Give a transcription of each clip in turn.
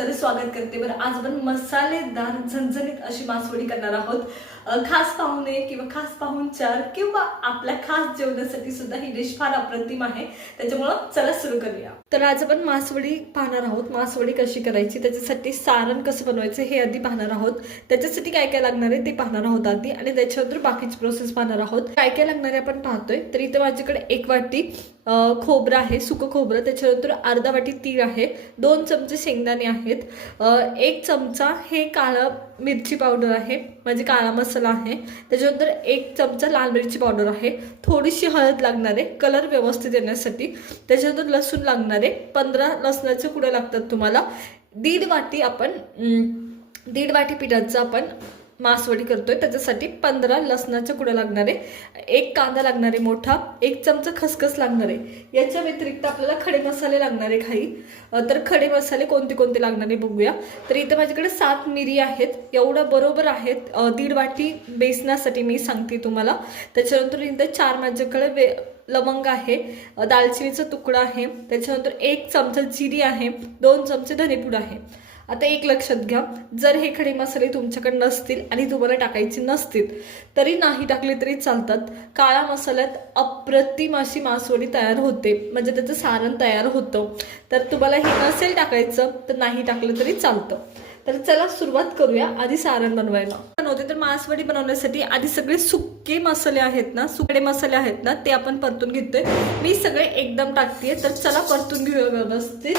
सारे स्वागत करते. बरं आज आपण मसालेदार झणझणीत अशी मासवडी करणार आहोत. खास पाहुणे किंवा खास पाहुणचार किंवा आपल्या खास जेवणासाठी सुद्धा ही डिश फार अप्रतिम आहे. त्याच्यामुळं चला सुरू करूया. तर आज आपण मासवडी पाहणार आहोत. मासवडी कशी करायची त्याच्यासाठी सारण कसं बनवायचं हे आधी पाहणार आहोत. त्याच्यासाठी काय काय लागणार आहे ते पाहणार आहोत आधी आणि त्याच्यानंतर बाकीची प्रोसेस पाहणार आहोत. काय काय लागणार आहे आपण पाहतोय. तर इथं माझ्याकडे एक वाटी खोबरं आहे सुकं खोबरं. त्याच्यानंतर अर्धा वाटी तीळ आहे. दोन चमचे शेंगदाणे आहेत. एक चमचा हे काळं मिरची पावडर आहे. म्हणजे काळा मसाला आहे. त्याच्यानंतर एक चमचा लाल मिरची पावडर आहे. थोडीशी हळद लागणार आहे. कलर व्यवस्थित येण्यासाठी. त्याच्यानंतर लसूण लागणार आहे पंधरा लसणाचे कुडं लागतात तुम्हाला. दीड वाटी आपण दीड वाटी पिठाचं आपण मासवडी करतोय. त्याच्यासाठी पंधरा लसणाच्या कुड्या लागणार आहे एक कांदा लागणार आहे मोठा एक चमचा खसखस लागणार. आहे याच्या व्यतिरिक्त आपल्याला खडे मसाले लागणार आहे काही तर खडे मसाले कोणते कोणते लागणार आहे बघूया. तर इथं माझ्याकडे सात मिरी आहेत. एवढं बरोबर आहेत. दीड वाटी बेसनासाठी मी सांगते तुम्हाला. त्याच्यानंतर इथं चार माझ्याकडे वे लवंग आहे. दालचिनीचा तुकडा आहे. त्याच्यानंतर एक चमचा जिरी आहे. दोन चमचे धनेपूड आहे. आता एक लक्षात घ्या जर हे खडे मसाले तुमच्याकडे नसतील आणि तुम्हाला टाकायचे नसतील तरी नाही टाकले तरी चालतात. काळा मसाल्यात अप्रतिम अशी मासवडी तयार होते म्हणजे त्याचं सारण तयार होतं. तर तुम्हाला हे नसेल टाकायचं तर नाही टाकलं तरी चालतं. तर चला सुरुवात करूया आधी सारण बनवायला. बनवते तर मासवडी बनवण्यासाठी आधी सगळे सुके मसाले आहेत ना सुकडे मसाले आहेत ना ते आपण परतून घेतोय. मी सगळे एकदम टाकते तर चला परतून घेऊया व्यवस्थित.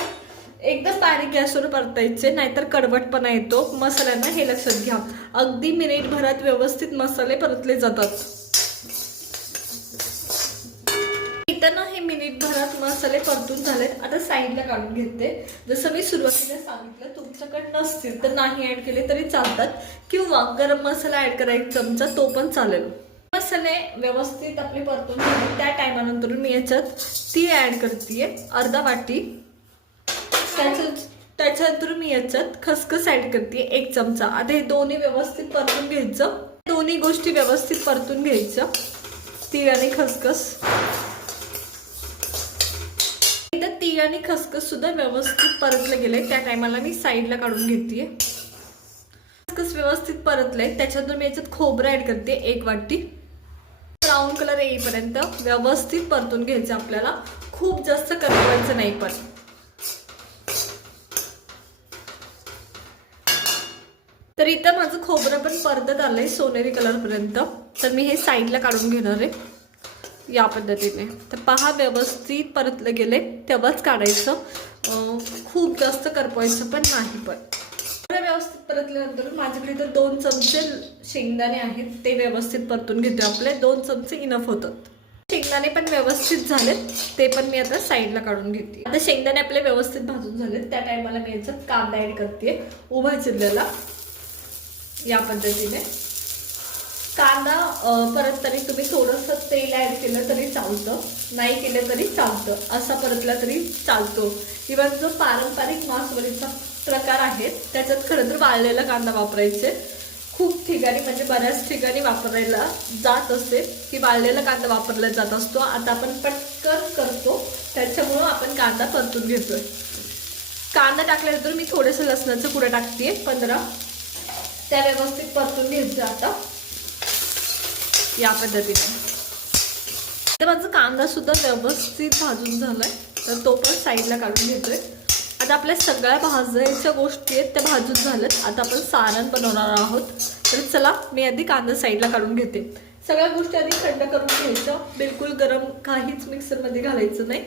एकदम बारीक गॅसवर परतायचे नाहीतर कडवटपणा येतो. मसाल्यांना हे लक्षात घ्या. अगदी मिनिटभरात व्यवस्थित मसाले परतले जातात. इथं ना हे मिनिटभरात मसाले परतून झालेत. आता साईडला काढून घेते. जसं मी सुरुवातीला सांगितलं तुमच्याकडे नसतील तर नाही ॲड केले तरी चालतात. किंवा गरम मसाला ॲड करा एक चमचा तो पण चालेल. मसाले व्यवस्थित आपले परतून झाले. त्या टायमानंतर मी याच्यात ती ॲड करते अर्धा वाटी त्याच्यात त्याच्यानंतर मी याच्यात खसखस ॲड करते एक चमचा. आता हे दोन्ही व्यवस्थित परतून घ्यायचं. दोन्ही गोष्टी व्यवस्थित परतून घ्यायचं तीळ आणि खसखस. इथं तीळ आणि खसखस सुद्धा व्यवस्थित परतलं गेलंय. त्या टायमाला मी साईडला काढून घेते खसखस व्यवस्थित परतलंय. त्याच्यानंतर मी याच्यात खोबरं ॲड करते एक वाटी. ब्राऊन कलर येईपर्यंत व्यवस्थित परतून घ्यायचं आपल्याला. खूप जास्त करपवायचं नाही पण. तर इथं माझं खोबरं पण परतत आलंय सोनेरी कलर पर्यंत. तर मी हे साईडला काढून घेणार आहे. या पद्धतीने. तर पहा व्यवस्थित परतलं गेले तेव्हाच काढायचं. खूप जास्त करपवायचं पण नाही पण. व्यवस्थित परतल्यानंतर माझ्याकडे तर दोन चमचे शेंगदाणे आहेत. ते व्यवस्थित परतून घेते आपले. दोन चमचे इनफ होतात. शेंगदाणे पण व्यवस्थित झालेत. ते पण मी आता साईडला काढून घेते. आता शेंगदाणे आपले व्यवस्थित भाजून झालेत. त्या टायमाला मी याच्यात कांदा ऍड करते उभा चिरलेला. या पद्धतीने. कांदा परत तरी तुम्ही थोडंसं तेल ॲड केलं तरी चालतं. नाही केलं तरी चालतं. असा परतला तरी चालतो. किंवा जो पारंपरिक मासवडीचा प्रकार आहे त्याच्यात खरं तर वाळलेला कांदा वापरायचे. खूप ठिकाणी म्हणजे बऱ्याच ठिकाणी वापरायला जात असते की वाळलेला कांदा वापरला जात असतो. आता आपण पटकन करतो. त्याच्यामुळं आपण कांदा परतून घेतोय. कांदा टाकल्यानंतर मी थोडंसं लसणाचं पुढं टाकते पंधरा त्या व्यवस्थित परतून घ्यायचं आता. या पद्धतीने. तर माझा कांदा सुद्धा व्यवस्थित भाजून झालाय. तर तो पण साईडला काढून घेतोय. आता आपल्या सगळ्या भाजायच्या गोष्टी आहेत त्या भाजून झाल्यात. आता आपण सारण बनवणार आहोत. तर चला मी आधी कांदा साईडला काढून घेते. सगळ्या गोष्टी आधी थंड करून घ्यायच्या. बिलकुल गरम काहीच मिक्सरमध्ये घालायचं नाही.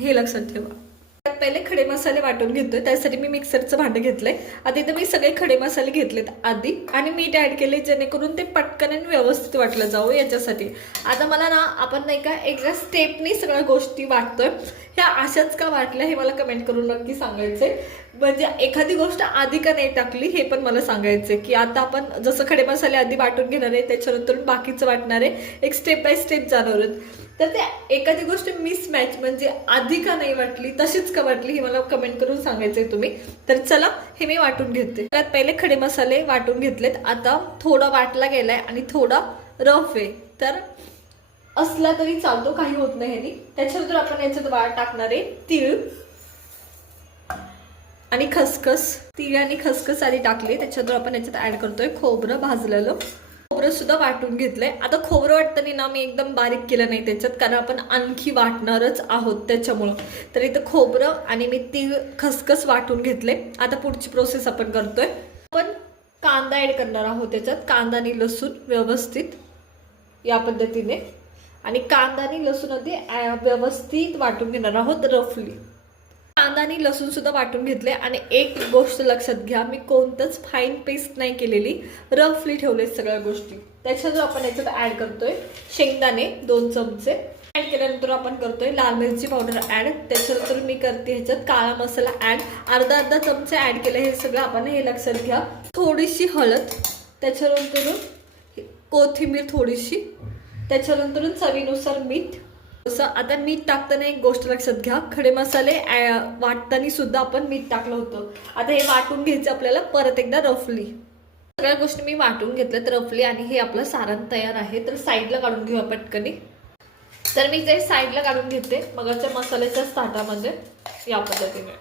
हे लक्षात ठेवा. पहिले खडे मसाले वाटून घेतोय त्यासाठी मी मिक्सरचं भांडं घेतलंय. आधी तर मी सगळे खडे मसाले घेतलेत आधी आणि मीठ ऍड केले जेणेकरून ते पटकन आणि व्यवस्थित वाटलं जावं याच्यासाठी. आता मला ना आपण नाही का एकदा स्टेपनी सगळ्या गोष्टी वाटतोय. ह्या अशाच का वाटल्या हे मला कमेंट करून नक्की सांगायचंय. म्हणजे एखादी गोष्ट आधी का नाही टाकली हे पण मला सांगायचंय. की आता आपण जसं खडे मसाले आधी वाटून घेणार आहे त्याच्यानंतर बाकीचं वाटणार आहे एक स्टेप बाय स्टेप जाणार आहेत. तर ते एखादी गोष्ट मिसमॅच म्हणजे आधी का नाही वाटली तशीच का वाटली हे मला कमेंट करून सांगायचंय तुम्ही. तर चला हे मी वाटून घेते. त्यात पहिले खडे मसाले वाटून घेतलेत. आता थोडा वाटला गेलाय आणि थोडा रफ आहे. तर असला तरी चालतो काही होत नाही ह्यानी. त्याच्यानंतर आपण याच्यात वाट टाकणार आहे तीळ. आणि खसखस. तीळ आणि खसखस आधी टाकली. त्याच्यानंतर आपण याच्यात ऍड करतोय खोबरं भाजलेलं. खोबरं सुद्धा वाटून घेतलंय. आता खोबरं वाटताना ना मी एकदम बारीक केलं नाही त्याच्यात कारण आपण आणखी वाटणारच आहोत त्याच्यामुळं. तर इथं खोबरं आणि मी ती खसखस वाटून घेतले आता पुढची प्रोसेस आपण करतोय. आपण कांदा ऍड करणार आहोत त्याच्यात. कांदा आणि लसूण व्यवस्थित या पद्धतीने. आणि कांदा आणि लसूण आधी व्यवस्थित वाटून घेणार आहोत रफली कांदा आणि लसूण सुद्धा वाटून घेतले आणि एक गोष्ट लक्षात घ्या मी कोणतंच फाईन पेस्ट नाही केलेली. रफली ठेवले सगळ्या गोष्टी. त्याच्यात आपण याच्यात ऍड करतोय शेंगदाणे दोन चमचे. ऍड केल्यानंतर आपण करतोय लाल मिरची पावडर ऍड त्याच्यानंतर मी करते ह्याच्यात काळा मसाला ऍड अर्धा अर्धा चमचे ऍड केले हे सगळं आपण हे लक्षात घ्या. थोडीशी हळद त्याच्यानंतर कोथिंबीर थोडीशी त्याच्यानंतर चवीनुसार मीठ जसं आता मीठ टाकताना एक गोष्ट लक्षात घ्या. खडे मसाले वाटताना सुद्धा आपण मीठ टाकलं होतं. आता हे वाटून घ्यायचं आपल्याला परत एकदा रफली. सगळ्या गोष्टी मी वाटून घेतल्यात रफली आणि हे आपलं सारण तयार आहे. तर साईडला काढून घेऊया पटकनी तर मी ते साईडला काढून घेते. मगरच्या मसाल्याच्या ताटामध्ये या पद्धतीने.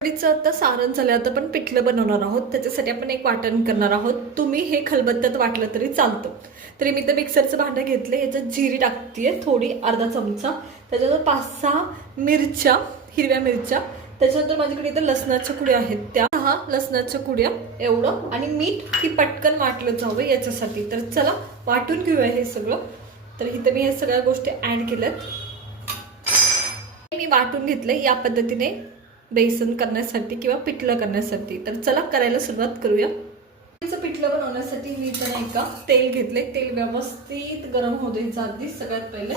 कढीचं आता सारण झालं. आता आपण पिठलं बनवणार आहोत. त्याच्यासाठी आपण एक वाटण करणार आहोत. तुम्ही हे खलबत्त्यात वाटलं तरी चालतं. तरी मी तर मिक्सरचं भांडं घेतलं याच्यात जिरी टाकते थोडी अर्धा चमचा. त्याच्यानंतर पाच सहा मिरच्या हिरव्या मिरच्या. त्याच्यानंतर माझ्याकडे इथं लसणाच्या कुड्या आहेत. त्या सहा लसणाच्या कुड्या एवढं. आणि मीठ ही पटकन वाटलं जावं याच्यासाठी. तर चला वाटून घेऊया हे सगळं. तर इथं मी ह्या सगळ्या गोष्टी ॲड केल्यात. मी वाटून घेतलं या पद्धतीने बेसन करण्यासाठी किंवा पिठलं करण्यासाठी. तर चला करायला सुरुवात करूया. पिठलं बनवण्यासाठी मी इथं नाही का तेल घेतले तेल व्यवस्थित गरम होऊ द्यायचं आधी सगळ्यात पहिले.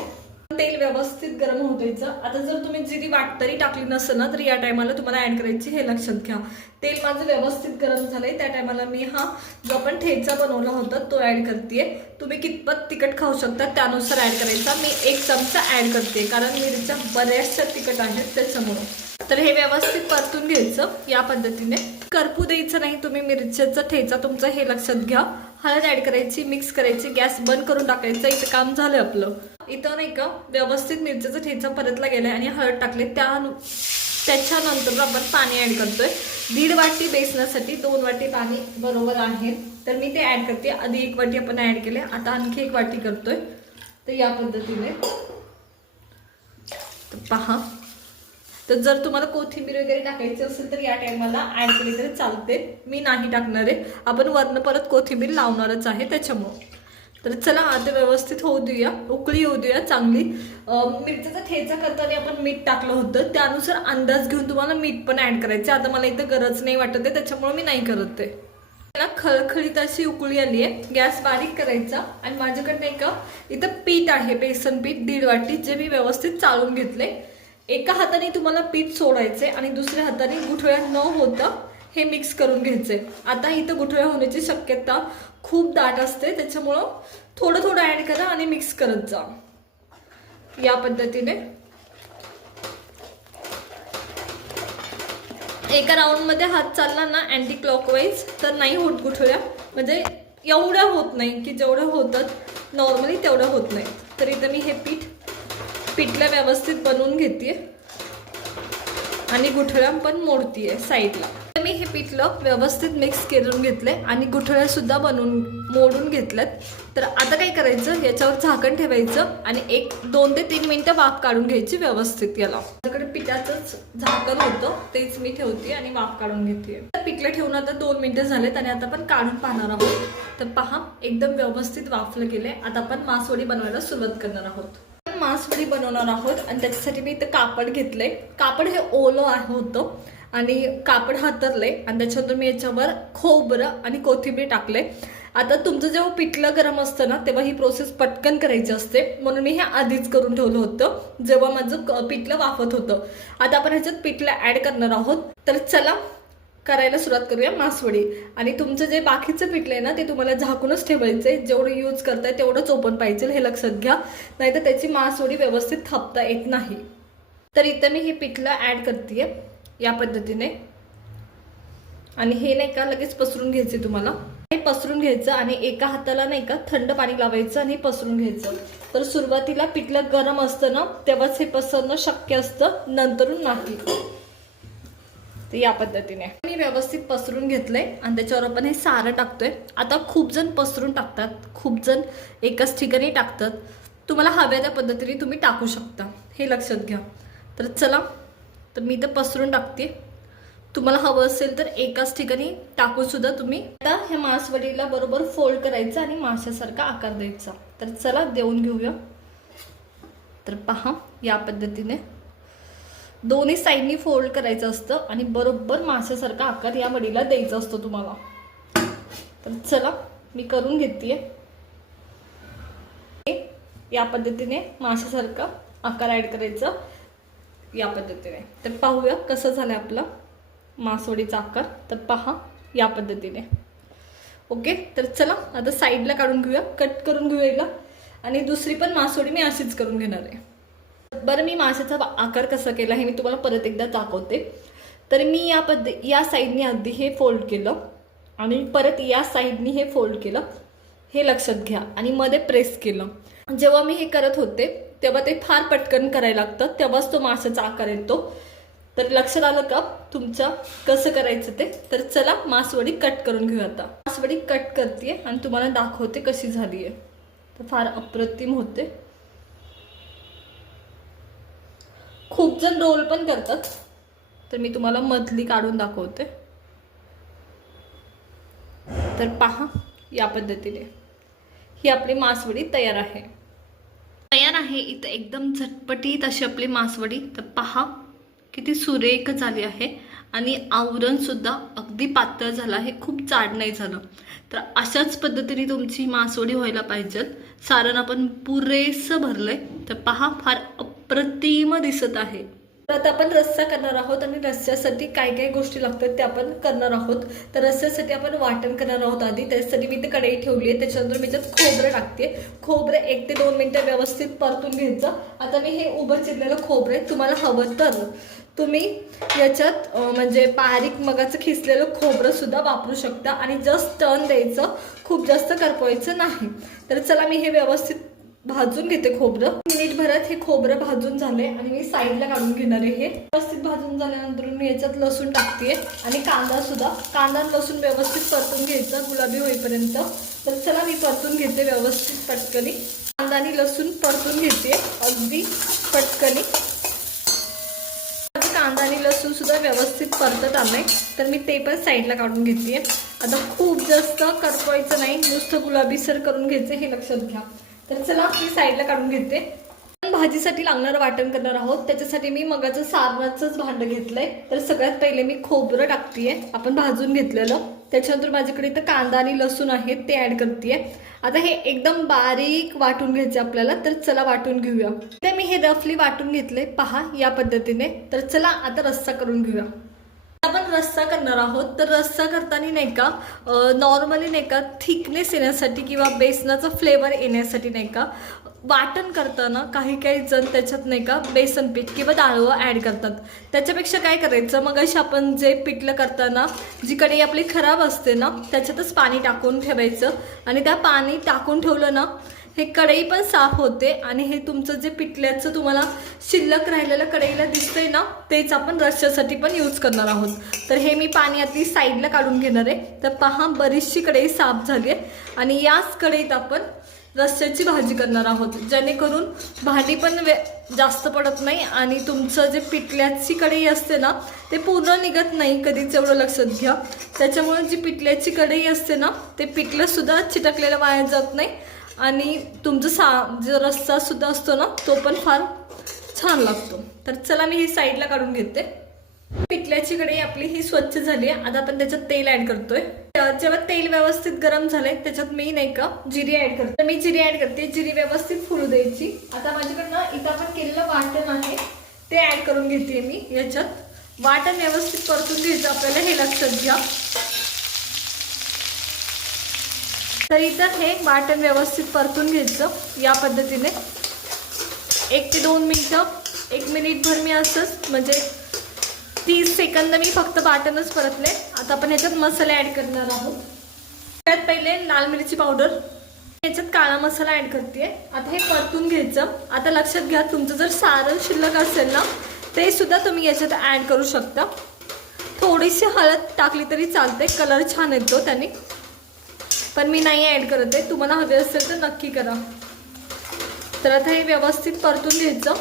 तेल व्यवस्थित गरम होऊ द्यायचं आता जर तुम्ही जिरी वाटतरी टाकली नसेल ना तर या टायमाला तुम्हाला ऍड करायची हे लक्षात घ्या. तेल माझं व्यवस्थित गरम झालंय. त्या टायमाला मी हा जो आपण ठेचा बनवला होता तो ऍड करते तुम्ही कितपत तिखट खाऊ शकता त्यानुसार ऍड करायचा. मी एक चमचा ऍड करते कारण मिरच्या बऱ्याचशा तिखट आहेत त्याच्यामुळं. तर हे व्यवस्थित परतून घ्यायचं या पद्धतीने. करपू द्यायचं नाही तुम्ही मिरच्याचा ठेचा तुमचं हे लक्षात घ्या. हळद ऍड करायची मिक्स करायची गॅस बंद करून टाकायचं इथं काम झालं आपलं. इथं नाही का व्यवस्थित मिरच्याचा ठेचा परतला गेलाय आणि हळद टाकले. त्या त्याच्यानंतर आपण पाणी ॲड करतोय दीड वाटी बेसनासाठी दोन वाटी पाणी बरोबर आहे. तर मी ते ॲड करते. आधी एक वाटी आपण ॲड केले आता आणखी एक वाटी करतोय. तर या पद्धतीने. तर पहा. तर जर तुम्हाला कोथिंबीर वगैरे टाकायची असेल तर या टायमाला ऍड केली तरी चालते. मी नाही टाकणार आहे. आपण वरनं परत कोथिंबीर लावणारच आहे त्याच्यामुळं. तर चला आता व्यवस्थित होऊ देऊया. उकळी होऊ देऊया चांगली. मिरच्याचा ठेचा करताना आपण मीठ टाकलं होतं. त्यानुसार अंदाज घेऊन तुम्हाला मीठ पण ॲड करायचे आता मला इथं गरज नाही वाटत आहे. त्याच्यामुळे मी नाही करत आहे. त्याला खळखळीत अशी उकळी आली आहे. गॅस बारीक करायचा. आणि माझ्याकडे नाही का इथं पीठ आहे बेसन पीठ दीड वाटी जे मी व्यवस्थित चाळून घेतले एका हाताने तुम्हाला पीठ सोडायचे आणि दुसऱ्या हाताने गुठळ्या न होता हे मिक्स करून घ्यायचे आता इथं गुठळ्या होण्याची शक्यता खूप दाट असते त्याच्यामुळं थोडं थोडं ॲड करा आणि मिक्स करत जा. या पद्धतीने. एका राऊंडमध्ये हात चालला ना अँटी क्लॉकवाईज तर नाही होत गुठळ्या. म्हणजे एवढ्या होत नाही की जेवढ्या होतात नॉर्मली तेवढ्या होत नाही. तर इथं मी हे पीठ पिठलं व्यवस्थित बनवून घेते आणि गुठळ्या पण मोडतीये साईडला. तर मी हे पिठलं व्यवस्थित मिक्स करून घेतले आणि गुठळ्या सुद्धा बनवून मोडून घेतल्यात. तर आता काय करायचं? याच्यावर झाकण ठेवायचं आणि एक दोन ते तीन मिनिटं वाफ काढून घ्यायची व्यवस्थित याला. माझ्याकडे पिठाचंच झाकण होतं तेच मी ठेवते आणि वाफ काढून घेते पिठलं ठेवून आता दोन मिनिटं झालेत आणि आता आपण काढून पाहणार आहोत. तर पहा एकदम व्यवस्थित वाफलं गेले आता आपण मासवडी बनवायला सुरुवात करणार आहोत. आपण मासवडी बनवणार आहोत. आणि त्याच्यासाठी मी इथं कापड घेतलंय. कापड हे ओलं आहे होतं. आणि कापड हातरले आणि त्याच्यानंतर मी याच्यावर खोबरं आणि कोथिंबीर टाकले आता तुमचं जेव्हा पिठलं गरम असतं ना तेव्हा ही प्रोसेस पटकन करायची असते. म्हणून मी हे आधीच करून ठेवलं होतं. जेव्हा माझं पिठलं वाफत होतं. आता आपण ह्याच्यात पिठलं ऍड करणार आहोत. तर चला करायला सुरुवात करूया मासवडी. आणि तुमचं जे बाकीचं पिठलं आहे ना ते तुम्हाला झाकूनच ठेवायचं आहे जेवढं यूज करताय तेवढंच ओपन पाहिजे हे लक्षात घ्या. नाहीतर त्याची मासवडी व्यवस्थित थापता येत नाही. तर इथं मी हे पिठलं ऍड करते या पद्धतीने. आणि हे नाही का लगेच पसरून घ्यायचे तुम्हाला. हे पसरून घ्यायचं आणि एका हाताला नाही का थंड पाणी लावायचं आणि पसरून घ्यायचं. तर सुरुवातीला पिठलं गरम असतं ना तेव्हाच हे पसरणं शक्य असतं नंतरून नाही. तर या पद्धतीने. मी व्यवस्थित पसरून घेतलंय आणि त्याच्यावर आपण हे सारं टाकतोय. आता खूप जण पसरून टाकतात. खूप जण एकाच ठिकाणी टाकतात. तुम्हाला हव्या त्या पद्धतीने तुम्ही टाकू शकता. हे लक्षात घ्या. तर चला तर मी तर पसरून टाकते. तुम्हाला हवं असेल तर एकाच ठिकाणी टाकून सुद्धा तुम्ही आता ह्या मासवडीला बरोबर फोल्ड करायचं आणि माशासारखा आकार द्यायचा. तर चला देऊन घेऊया. तर पहा या पद्धतीने. दोन्ही साईडनी फोल्ड करायचं असतं आणि बरोबर माशासारखा आकार या वडीला द्यायचा असतो तुम्हाला. तर चला मी करून घेते. या पद्धतीने माशासारखा आकार ॲड करायचा या पद्धतीने. तर पाहूया कसं झालं आपलं मासोडीचा आकार. तर पहा या पद्धतीने. ओके तर चला आता साईडला काढून घेऊया. कट करून घेऊया आणि दुसरी पण मासोडी मी अशीच करून घेणार आहे. बरं मी माशाचा आकार कसा केला हे मी तुम्हाला परत एकदा दाखवते. तर मी या पद्ध या साईडने आधी हे फोल्ड केलं आणि परत या साईडनी हे फोल्ड केलं. हे लक्षात घ्या. आणि मध्ये प्रेस केलं. जेव्हा मी हे करत होते तेव्हा ते फार पटकन करायला लागतं. तेव्हाच तो माशाचा आकार येतो. तर लक्षात आलं का? तुमच्या कसं करायचं ते? तर चला मासवडी कट करून घेऊ आता. मासवडी कट करते आणि तुम्हाला दाखवते कशी झाली आहे तर फार अप्रतिम होते. खूप जण रोल पण करतात. तर मी तुम्हाला मधली काढून दाखवते. तर पहा या पद्धतीने. ही आपली मासवडी तयार आहे. तयार आहे इथं एकदम झटपटीत अशी आपली मासवडी. तर पहा किती सुरेख झाली आहे. आणि आवरणसुद्धा अगदी पातळ झालं आहे खूप जाड नाही झालं. तर अशाच पद्धतीने तुमची मासवडी व्हायला पाहिजेत. सारण आपण पुरेसं भरलं आहे तर पहा फार अप्रतिम दिसत आहे. तर आता आपण रस्सा करणार आहोत आणि रस्स्यासाठी काय काय गोष्टी लागतात ते आपण करणार आहोत. तर रस्स्यासाठी आपण वाटण करणार आहोत आधी. त्याच्यासाठी मी ते कढई ठेवली आहे. त्याच्यानंतर मी त्यात खोबरं टाकते. खोबरं एक ते दोन मिनटं व्यवस्थित परतून घ्यायचं. आता मी हे उभं चिरलेलं खोबरं आहे. तुम्हाला हवं तर तुम्ही याच्यात म्हणजे बारीक मगाचं खिसलेलं खोबरंसुद्धा वापरू शकता. आणि जस्ट टर्न द्यायचं. खूप जास्त करपवायचं नाही. तर चला मी हे व्यवस्थित भाजून घेते खोबरं. मिनिटभरात हे खोबरं भाजून झालंय आणि मी साईडला काढून घेणार आहे हे. व्यवस्थित भाजून झाल्यानंतर मी याच्यात लसूण टाकते आणि कांदा सुद्धा. कांदा लसूण व्यवस्थित परतून घ्यायचं गुलाबी होईपर्यंत. तर चला मी परतून घेते व्यवस्थित पटकनी. कांदा आणि लसूण परतून घेते अगदी पटकनी. कांदा आणि लसूण सुद्धा व्यवस्थित परतत आलंय. तर मी ते पण साईडला काढून घेते आता खूप जास्त करपवायचं नाही नुसतं गुलाबीसर करून घ्यायचं हे लक्षात घ्या. तर चला मी साईडला काढून घेते. आपण भाजीसाठी लागणारं वाटण करणार आहोत. त्याच्यासाठी मी मगाचं सारणाचंच भांडं घेतलंय. तर सगळ्यात पहिले मी खोबरं टाकतेय. आपण भाजून घेतलेलं. त्याच्यानंतर माझ्याकडे इथं कांदा आणि लसूण आहे ते ऍड करते आता हे एकदम बारीक वाटून घ्यायचे आपल्याला. तर चला वाटून घेऊया. ते मी हे रफली वाटून घेतले पहा या पद्धतीने. तर चला आता रस्सा करून घेऊया. आपण रस्सा करणार आहोत. तर रस्सा करताना नाही का नॉर्मली नाही का थिकनेस येण्यासाठी किंवा बेसनाचा फ्लेवर येण्यासाठी नाही का वाटण करताना काही काही जण त्याच्यात नाही का बेसन पीठ किंवा डाळवं ॲड करतात. त्याच्यापेक्षा काय करायचं मग अशी आपण जे पिठलं करताना जी कढई आपली खराब असते ना त्याच्यातच पाणी टाकून ठेवायचं आणि त्या पाणी टाकून ठेवलं ना हे कढई पण साफ होते आणि हे तुमचं जे पिठल्याचं तुम्हाला शिल्लक राहिलेलं कढईला दिसतंय ना तेच आपण रश्श्यासाठी पण यूज करणार आहोत. तर हे मी पाणी आधी साईडला काढून घेणार आहे. तर पहा बरीचशी कढई साफ झाली आहे. आणि याच कढईत आपण रस्स्याची भाजी करणार आहोत जेणेकरून भाजी पण वे जास्त पडत नाही आणि तुमचं जे पिठल्याची कढई असते ना ते पूर्ण निघत नाही. कधीच एवढं लक्षात घ्या. त्याच्यामुळे जी पिठल्याची कढई असते ना ते पिठलंसुद्धा चिटकलेलं वाया जात नाही. आणि तुमचं सा जो रस्सासुद्धा असतो ना तो पण फार छान लागतो. तर चला मी ही साईडला काढून घेते. पिठल्याची कढई आपली ही स्वच्छ झाली आहे. आता आपण त्याच्यात तेल ऍड करतोय. जेव्हा तेल व्यवस्थित गरम झालंय त्याच्यात मी नाही का जिरी ऍड करते. मी जिरी ऍड करते. जिरी व्यवस्थित फुलू द्यायची. आता माझ्याकडनं इथं आपण केलेलं वाटण आहे. ते ऍड करून घेते मी याच्यात. वाटण व्यवस्थित परतून घ्यायचं आपल्याला हे लक्षात घ्या. तर इथं हे वाटण व्यवस्थित परतून घ्यायचं या पद्धतीने. एक ते दोन मिनटं एक मिनिटभर मी असंच म्हणजे तीस सेकंद मी फक्त वाटणच परतले. आता आपण ह्याच्यात मसाले ॲड करणार आहोत. त्यात पहिले लाल मिरची पावडर. ह्याच्यात काळा मसाला ॲड करते आता हे परतून घ्यायचं. आता लक्षात घ्या तुमचं जर सारण शिल्लक असेल ना ते सुद्धा तुम्ही याच्यात ॲड करू शकता. थोडीशी हळद टाकली तरी चालते कलर छान येतो त्याने. पण मी नाही ॲड करत आहे. तुम्हाला हवे असेल तर नक्की करा. तर आता हे व्यवस्थित परतून घ्यायचं.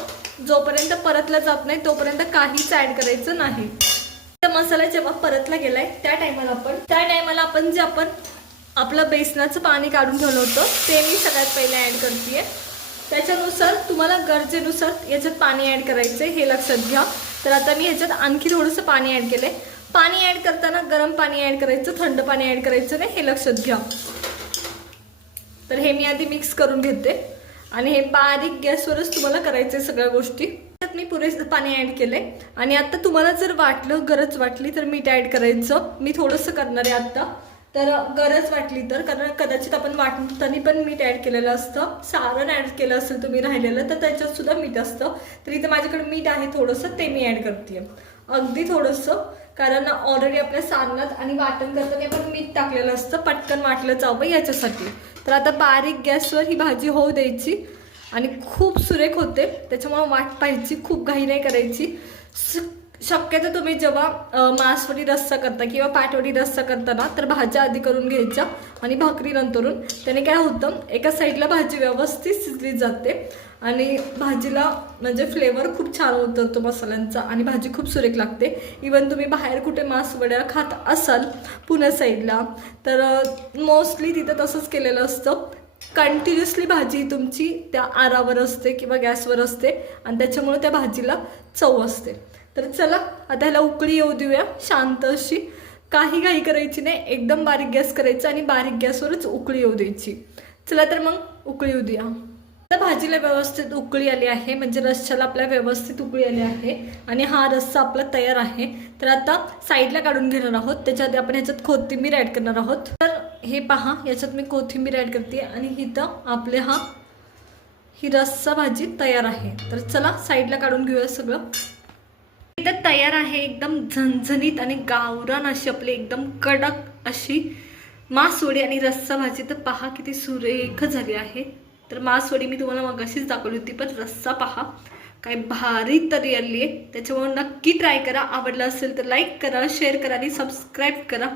जोपर्यंत परतलं जात नाही तोपर्यंत काहीच ॲड करायचं नाही. तर मसाला जेव्हा परतला गेला आहे त्या टायमाला आपण त्या टायमाला आपण जे आपण आपलं बेसनाचं पाणी काढून ठेवलं होतं ते मी सगळ्यात पहिले ॲड करते त्याच्यानुसार तुम्हाला गरजेनुसार याच्यात पाणी ॲड करायचं आहे हे लक्षात घ्या. तर आता मी ह्याच्यात आणखी थोडंसं पाणी ॲड केलं आहे पाणी ॲड करताना गरम पाणी ॲड करायचं थंड पाणी ॲड करायचं नाही हे लक्षात घ्या. तर हे मी आधी मिक्स करून घेते. आणि हे बारीक गॅसवरच तुम्हाला करायचे सगळ्या गोष्टी. त्यात मी पुरेसं पाणी ॲड केले आणि आत्ता तुम्हाला जर वाटलं गरज वाटली तर मीठ ॲड करायचं. मी थोडंसं करणार आहे आत्ता तर गरज वाटली तर कारण कदाचित आपण वाटताना पण मीठ ॲड केलेलं असतं. सारण ॲड केलं असेल तुम्ही राहिलेलं तर त्याच्यात सुद्धा मीठ असतं. तर इथं माझ्याकडे मीठ आहे थोडंसं ते मी ॲड करते अगदी थोडंसं. कारण ऑलरेडी आपल्या सारणात आणि वाटण करताना आपण मीठ टाकलेलं असतं पटकन वाटलं जावं याच्यासाठी. तर आता बारीक गॅसवर ही भाजी होऊ द्यायची आणि खूप सुरेख होते. त्याच्यामुळं वाट पाहायची खूप घाई नाही करायची. शक्यतो तुम्ही जेव्हा अ, मासवडी रस्सा करता किंवा पाटवडी रस्सा करता ना तर भाज्या आधी करून घ्यायच्या आणि भाकरी नंतरून. त्याने काय होतं एका साईडला भाजी व्यवस्थित शिजली जाते आणि भाजीला म्हणजे फ्लेवर खूप छान होतं तो मसाल्यांचा आणि भाजी खूप सुरेख लागते. इवन तुम्ही बाहेर कुठे मासवड्या खात असाल पुणे साईडला तर मोस्टली तिथं तसंच केलेलं असतं. कंटिन्युअसली भाजी तुमची त्या आरावर असते किंवा गॅसवर असते आणि त्याच्यामुळे त्या भाजीला चव असते. तर चला आता ह्याला उकळी येऊ देऊया शांत अशी. काही घाई करायची नाही एकदम बारीक गॅस करायचा आणि बारीक गॅसवरच उकळी येऊ द्यायची. चला तर मग उकळी येऊ द्या आता भाजीला व्यवस्थित उकळी आली आहे म्हणजे रस्स्याला आपल्या व्यवस्थित उकळी आली आहे आणि हा रस्सा आपला तयार आहे. तर आता साईडला काढून घेणार आहोत त्याच्यात आपण ह्याच्यात कोथिंबीर ॲड करणार आहोत. तर हे पहा याच्यात मी कोथिंबीर ॲड करते आणि इथं आपले हा ही रस्सा भाजी तयार आहे. तर चला साईडला काढून घेऊया सगळं. इथं तयार आहे एकदम झणझणीत आणि गावरान अशी आपली एकदम कडक अशी मासवडी आणि रस्सा भाजी. तर पहा किती सुरेख झाली आहे. तर मासवडी मी तुम्हाला मग अशीच दाखवली होती पण रस्सा पहा. काय भारी तरी आली आहे त्याच्यामुळे नक्की ट्राय करा. आवडलं असेल तर लाईक करा शेअर करा आणि सबस्क्राईब करा.